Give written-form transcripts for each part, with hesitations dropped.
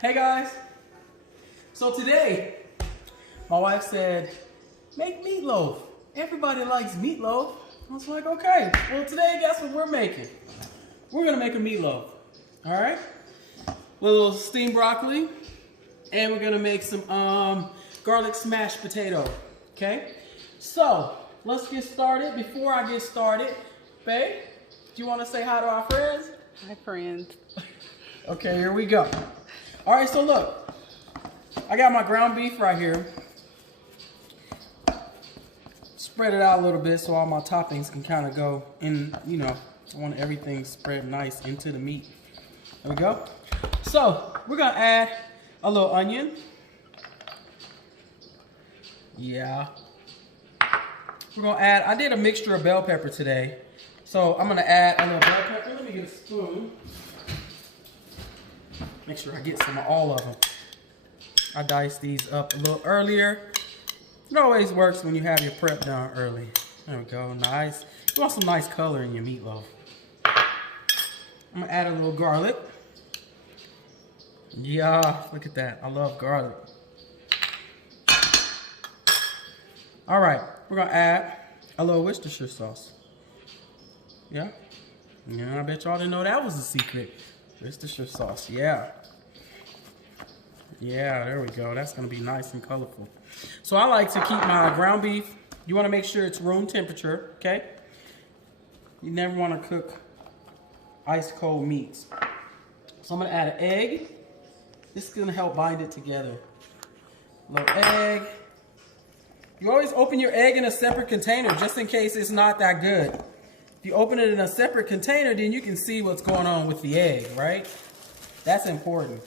Hey guys, so today my wife said make meatloaf. Everybody likes meatloaf. I was like, okay, well today guess what we're making? We're gonna make a meatloaf, all right? With a little steamed broccoli, and we're gonna make some garlic smashed potato, okay? So let's get started. Before I get started, babe, do you wanna say hi to our friends? Hi friends. Okay, here we go. All right, so look, I got my ground beef right here. Spread it out a little bit so all my toppings can kind of go in, you know, I want everything spread nice into the meat. There we go. So we're gonna add a little onion. Yeah. We're gonna add, I did a mixture of bell pepper today. So I'm gonna add a little bell pepper. Let me get a spoon. Make sure I get some of all of them. I diced these up a little earlier. It always works when you have your prep done early. There we go, nice. You want some nice color in your meatloaf. I'm gonna add a little garlic. Yeah, look at that, I love garlic. All right, we're gonna add a little Worcestershire sauce. Yeah, I bet y'all didn't know that was a secret. Worcestershire sauce, yeah. Yeah, there we go. That's gonna be nice and colorful. So I like to keep my ground beef, you wanna make sure it's room temperature, okay? You never wanna cook ice cold meats. So I'm gonna add an egg. This is gonna help bind it together. A little egg. You always open your egg in a separate container just in case it's not that good. If you open it in a separate container, then you can see what's going on with the egg, right? That's important.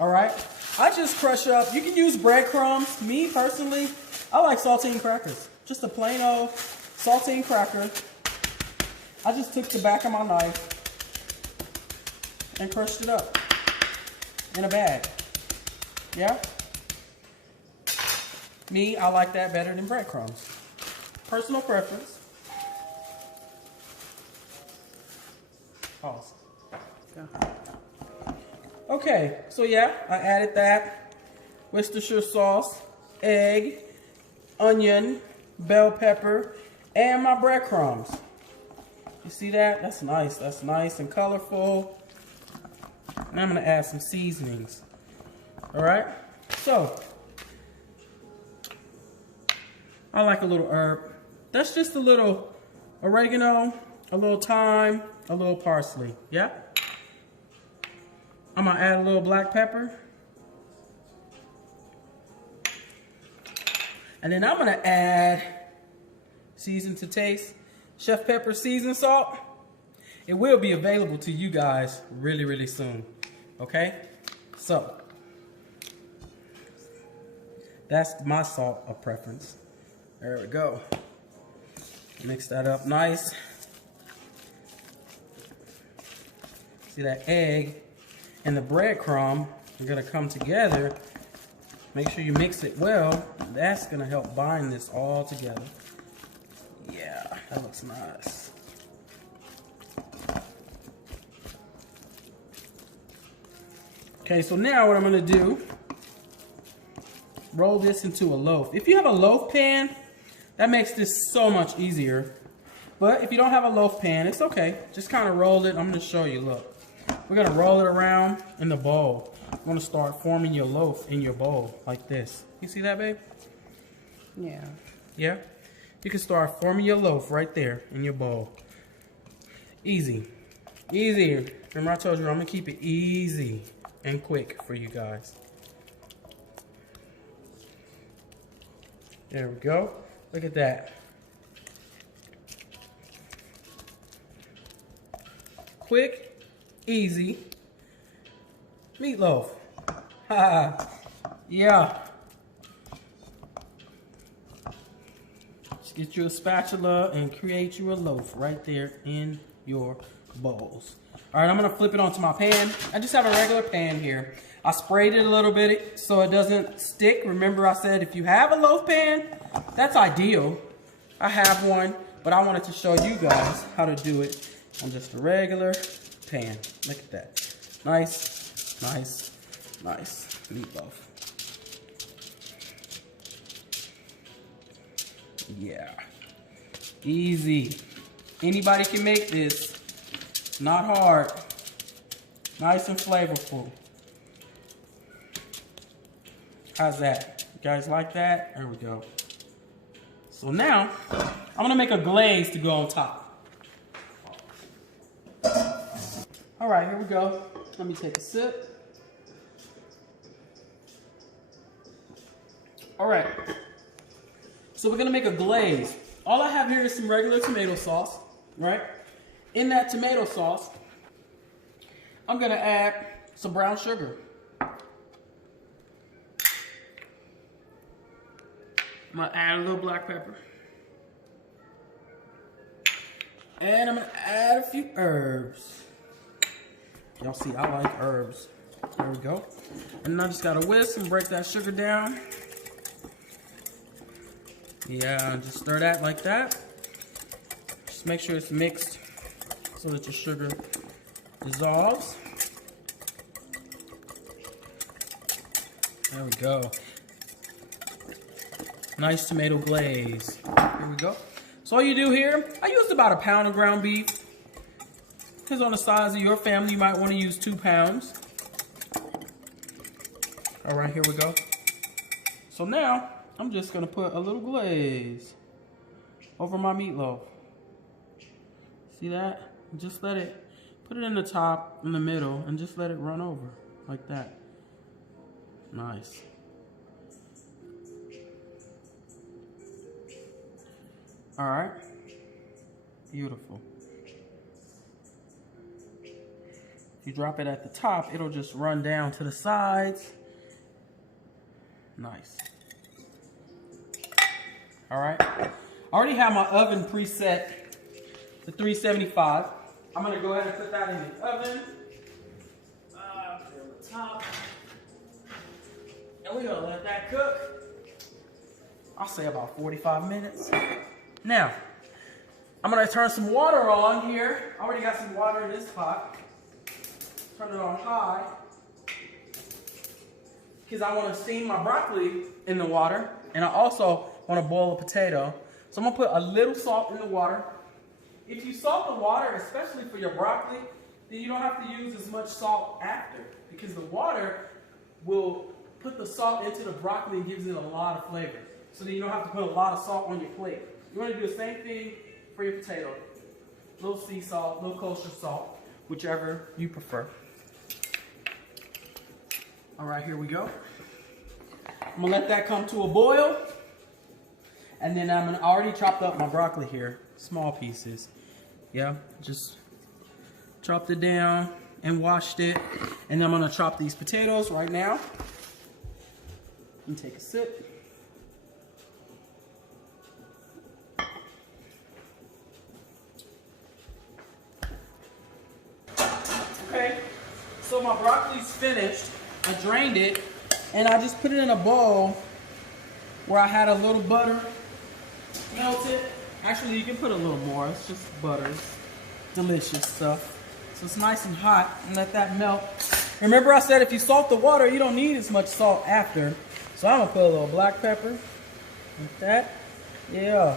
All right, I just crush up, you can use breadcrumbs. Me, personally, I like saltine crackers. Just a plain old saltine cracker. I just took the back of my knife and crushed it up in a bag. Yeah? Me, I like that better than breadcrumbs. Personal preference. Pause. Go. Okay, so yeah, I added that. Worcestershire sauce, egg, onion, bell pepper, and my breadcrumbs. You see that? That's nice and colorful. And I'm gonna add some seasonings. All right, so I like a little herb. That's just a little oregano, a little thyme, a little parsley, yeah? I'm gonna add a little black pepper. And then I'm gonna add, season to taste, Chef Pepper seasoned salt. It will be available to you guys really, really soon, okay? So, that's my salt of preference. There we go. Mix that up nice. See that egg and the breadcrumb are gonna come together. Make sure you mix it well. That's gonna help bind this all together. Yeah, that looks nice. Okay, so now what I'm gonna do, roll this into a loaf. If you have a loaf pan, that makes this so much easier. But if you don't have a loaf pan, it's okay. Just kind of roll it. I'm gonna show you, look. We're gonna roll it around in the bowl. You're gonna start forming your loaf in your bowl like this. You see that, babe? Yeah. Yeah? You can start forming your loaf right there in your bowl. Easy. Easy. Remember I told you I'm gonna keep it easy and quick for you guys. There we go. Look at that. Quick. Easy meatloaf. Yeah. Just get you a spatula and create you a loaf right there in your bowls. All right, I'm gonna flip it onto my pan. I just have a regular pan here. I sprayed it a little bit so it doesn't stick. Remember I said if you have a loaf pan, that's ideal. I have one, but I wanted to show you guys how to do it on just a regular pan. Look at that. Nice, nice, Nice meatloaf. Yeah. Easy. Anybody can make this. Not hard. Nice and flavorful. How's that? You guys like that? There we go. So now, I'm gonna make a glaze to go on top. All right, here we go. Let me take a sip. All right. So we're gonna make a glaze. All I have here is some regular tomato sauce, right? In that tomato sauce, I'm gonna add some brown sugar. I'm gonna add a little black pepper. And I'm gonna add a few herbs. Y'all see, I like herbs. There we go. And then I just gotta whisk and break that sugar down. Yeah, just stir that like that. Just make sure it's mixed so that your sugar dissolves. There we go. Nice tomato glaze. Here we go. So all you do here, I used about 1 pound of ground beef. Depends on the size of your family. You might want to use 2 pounds. All right, here we go. So now, I'm just gonna put a little glaze over my meatloaf. See that? Just let it, put it in the top, in the middle, and just let it run over, like that. Nice. All right, beautiful. If you drop it at the top, it'll just run down to the sides. Nice. All right, I already have my oven preset to 375. I'm gonna go ahead and put that in the oven. Put it on the top. And we're gonna let that cook. I'll say about 45 minutes. Now, I'm gonna turn some water on here. I already got some water in this pot. Turn it on high. Because I wanna steam my broccoli in the water. And I also want to boil a potato. So I'm going to put a little salt in the water. If you salt the water, especially for your broccoli, then you don't have to use as much salt after, because the water will put the salt into the broccoli and gives it a lot of flavor. So then you don't have to put a lot of salt on your plate. You want to do the same thing for your potato. A little sea salt, a little kosher salt, whichever you prefer. All right, here we go. I'm going to let that come to a boil. And then I already chopped up my broccoli here, small pieces. Yeah, just chopped it down and washed it. And then I'm gonna chop these potatoes right now. And take a sip. Okay, so my broccoli's finished. I drained it and I just put it in a bowl where I had a little butter melted. Actually, you can put a little more. It's just butter. It's delicious stuff. So it's nice and hot, and let that melt. Remember I said if you salt the water, you don't need as much salt after. So I'm gonna put a little black pepper, like that. Yeah.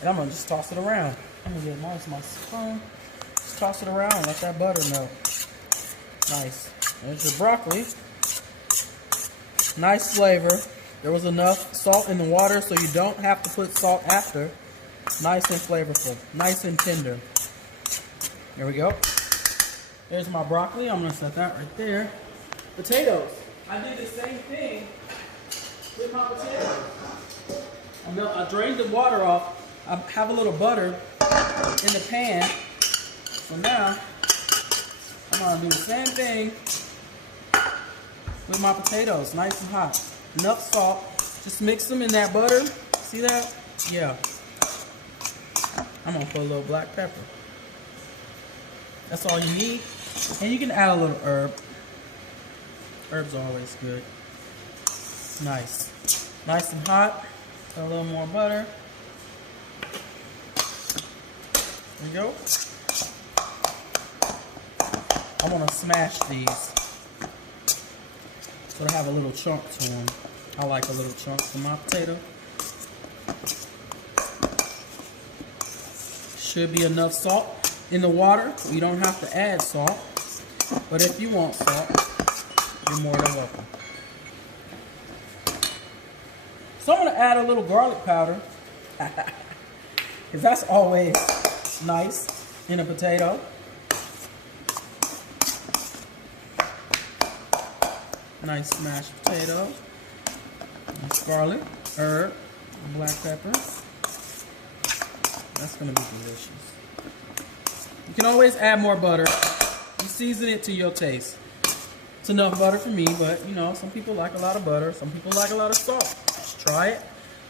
And I'm gonna just toss it around. I'm gonna get nice my spoon. Just toss it around and let that butter melt. Nice. There's your broccoli. Nice flavor. There was enough salt in the water, so you don't have to put salt after. Nice and flavorful. Nice and tender. There we go. There's my broccoli. I'm going to set that right there. Potatoes. I did the same thing with my potatoes. I drained the water off. I have a little butter in the pan. So now, I'm going to do the same thing with my potatoes. Nice and hot. Enough salt. Just mix them in that butter. See that? Yeah. I'm going to put a little black pepper. That's all you need. And you can add a little herb. Herb's always good. Nice. Nice and hot. A little more butter. There we go. I'm going to smash these. So they have a little chunk to them. I like a little chunk to my potato. Should be enough salt in the water. You don't have to add salt, but if you want salt, you're more than welcome. So I'm gonna add a little garlic powder, because that's always nice in a potato. Nice smashed potato, nice garlic, herb, and black pepper. That's gonna be delicious. You can always add more butter. You season it to your taste. It's enough butter for me, but you know, some people like a lot of butter, some people like a lot of salt. Just try it,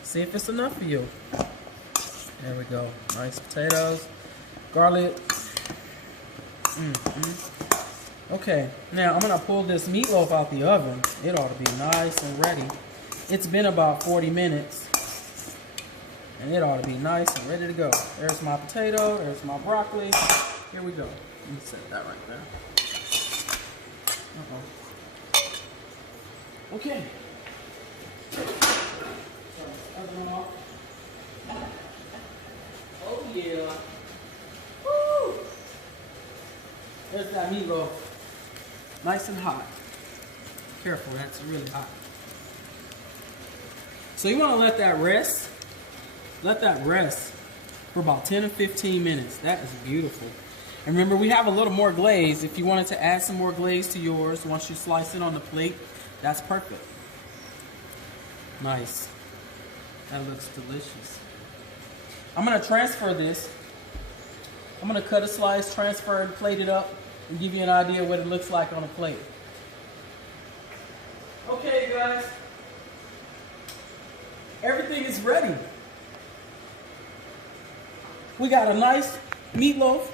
see if it's enough for you. There we go. Nice potatoes, garlic. Okay, now I'm gonna pull this meatloaf out the oven. It ought to be nice and ready. It's been about 40 minutes. And it ought to be nice and ready to go. There's my potato, there's my broccoli. Here we go. Let me set that right there. Okay. Oh yeah. Woo! There's that meatloaf. Nice and hot. Careful, that's really hot. So you want to let that rest. Let that rest for about 10 or 15 minutes. That is beautiful. And remember, we have a little more glaze. If you wanted to add some more glaze to yours, once you slice it on the plate, that's perfect. Nice. That looks delicious. I'm going to transfer this. I'm going to cut a slice, transfer and plate it up, and give you an idea of what it looks like on a plate. Okay, guys. Everything is ready. We got a nice meatloaf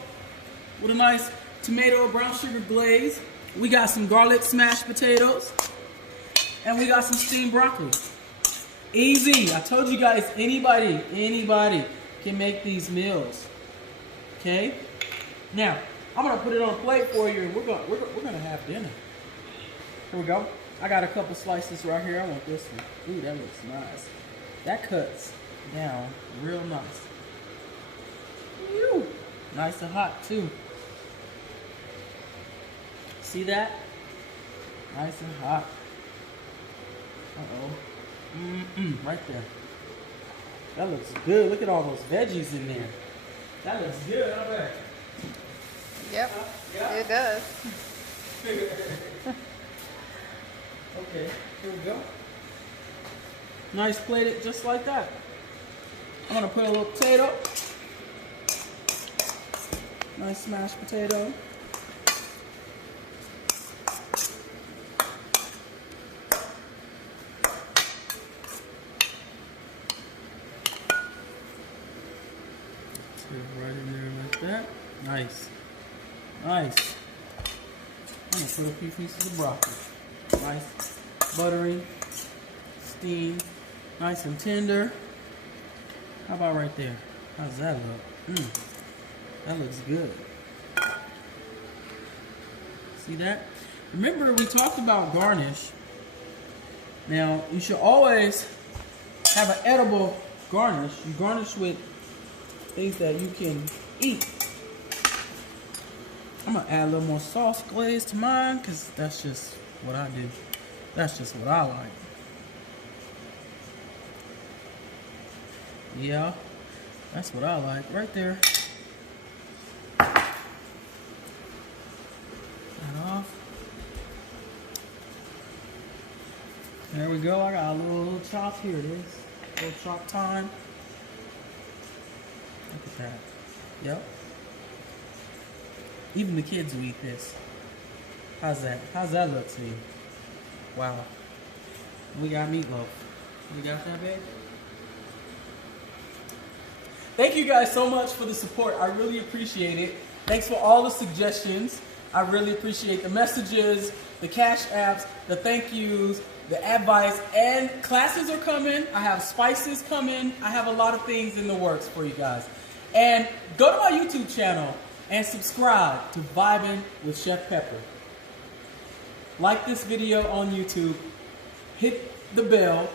with a nice tomato brown sugar glaze. We got some garlic smashed potatoes. And we got some steamed broccoli. Easy. I told you guys, anybody can make these meals. Okay? Now, I'm gonna put it on a plate for you, and we're gonna have dinner. Here we go. I got a couple slices right here. I want this one. Ooh, that looks nice. That cuts down real nice. Ew. Nice and hot too. See that? Nice and hot. Uh-oh. Right there. That looks good. Look at all those veggies in there. That looks good, I bet. Yep, Yeah. it does. Okay, here we go. Nice plated just like that. I'm gonna put a little potato. Nice smashed potato. Right in there like that. Nice. Nice. I'm gonna put a few pieces of broccoli. Nice, buttery, steamed, nice and tender. How about right there? How's that look? That looks good. See that? Remember, we talked about garnish. Now, you should always have an edible garnish. You garnish with things that you can eat. I'm gonna add a little more sauce glaze to mine because that's just what I do. That's just what I like. Yeah, that's what I like right there. That off. There we go. I got a little chop. Here it is. A little chop time. Look at that. Yep. Even the kids will eat this. How's that? How's that look to you? Wow. We got meatloaf. We got that, babe? Thank you guys so much for the support. I really appreciate it. Thanks for all the suggestions. I really appreciate the messages, the cash apps, the thank yous, the advice, and classes are coming. I have spices coming. I have a lot of things in the works for you guys. And go to my YouTube channel and subscribe to Vibing with Chef Pepper. like this video on YouTube, hit the bell,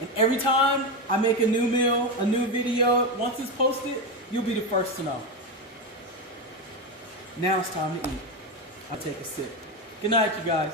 and every time I make a new meal, a new video, once it's posted, you'll be the first to know. Now it's time to eat. I'll take a sip. Good night, you guys.